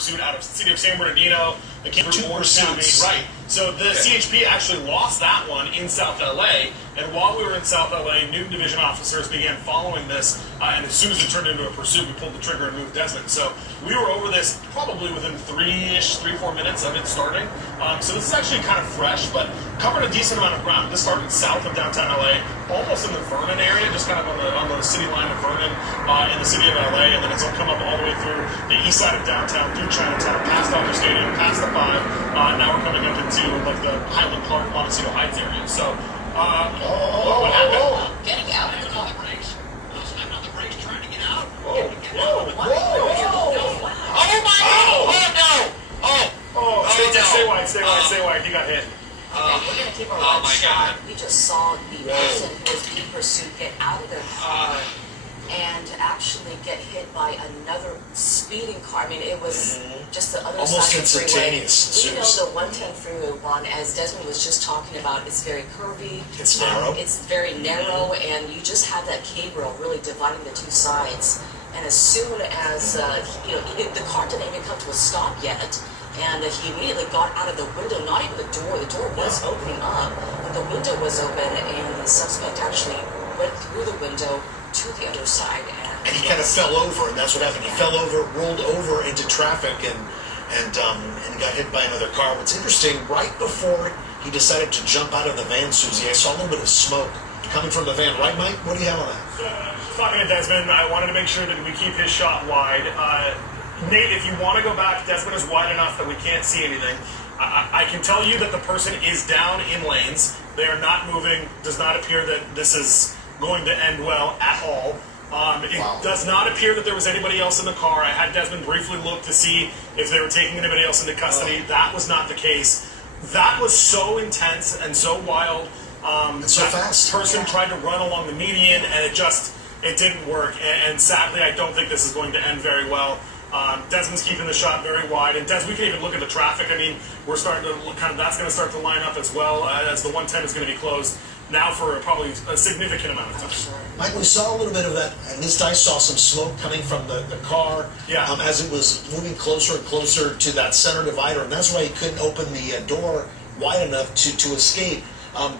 pursuit out of the city of San Bernardino. It came through Orange County. Right. So the CHP actually lost that one in South LA, and while we were in South LA, Newton Division officers began following this, and as soon as it turned into a pursuit, we pulled the trigger and moved Desmond. So we were over this probably within 3-4 minutes of it starting. So this is actually kind of fresh, but covered a decent amount of ground. This started south of downtown LA, almost in the Vernon area, just kind of on the city line of Vernon in the city of LA, and then it's come up all the way through the east side of downtown, through Chinatown, past Dodger Stadium, past the 5. Now we're coming up into like the Highland Park, Montecito Heights area. So, what happened? Getting out. I'm on the brakes. I'm on the brakes trying to get out. Whoa! Oh my God! Oh no! Stay wide. He got hit. Okay, we're gonna keep our oh red my shot. God. We just saw the person who was being pursued get out of their car and actually get hit by another speeding car. I mean, it was just the other almost side of the freeway. instantaneous. We know the 110 freeway one, as Desmond was just talking about, it's very curvy. It's narrow. It's very narrow, and you just have that K-rail really dividing the two sides. And as soon as the car didn't even come to a stop yet. And he immediately got out of the window, not even the door. The door was opening up, but the window was open, and the suspect actually went through the window to the other side. And he kind of fell over, and that's what happened. He fell over, rolled over into traffic, and got hit by another car. What's interesting, right before he decided to jump out of the van, Susie, I saw a little bit of smoke coming from the van. Right, Mike? What do you have on that? Talking to Desmond, I wanted to make sure that we keep his shot wide. Nate, if you want to go back, Desmond is wide enough that we can't see anything. I can tell you that the person is down in lanes. They are not moving. Does not appear that this is going to end well at all. It does not appear that there was anybody else in the car. I had Desmond briefly look to see if they were taking anybody else into custody. That was not the case. That was so intense and so wild. So fast. Person tried to run along the median, and it didn't work. And sadly, I don't think this is going to end very well. Desmond's keeping the shot very wide, and Des, we can even look at the traffic. I mean, we're starting to look, that's going to start to line up as well, as the 110 is going to be closed now for probably a significant amount of time. Mike, we saw a little bit of that. At least I saw some smoke coming from the car as it was moving closer and closer to that center divider, and that's why he couldn't open the door wide enough to escape.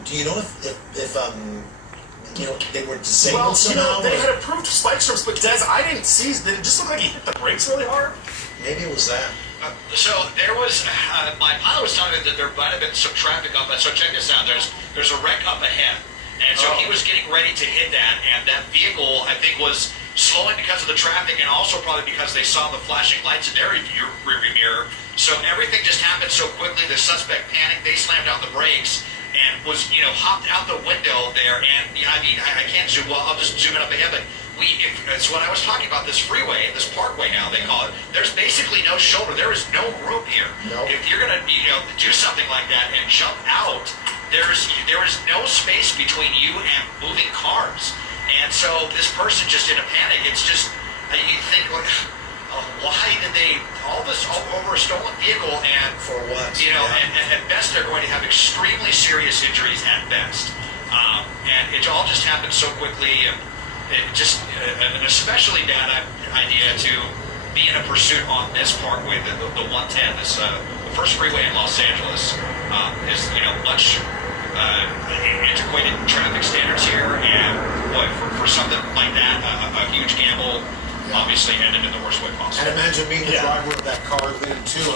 Do you know if they were disabled somehow? They had approved spike strips, but Des, I didn't see. Did it just look like he hit the brakes really hard? Maybe it was that. So there was, my pilot was telling me that there might have been some traffic up. So check this out. There's a wreck up ahead, and so he was getting ready to hit that, and that vehicle I think was slowing because of the traffic, and also probably because they saw the flashing lights in their rearview mirror. So everything just happened so quickly. The suspect panicked. They slammed down the brakes and was, hopped out the window there. And I can't zoom. Well, I'll just zoom it up ahead. But it's when I was talking about this freeway, this parkway now they call it. There's basically no shoulder. There is no room here. Nope. If you're gonna, do something like that and jump out, there is no space between you and moving cars. And so this person just in a panic. It's just you think like. Why did they all this over a stolen vehicle, and for what? And at best they're going to have extremely serious injuries at best, and it all just happened so quickly, and it just an especially bad idea to be in a pursuit on this parkway, the 110, this the first freeway in Los Angeles, is much antiquated traffic standards here, and boy, for something like that, a huge gamble. Obviously ended in the worst way possible. And imagine being the driver of that car leading to him.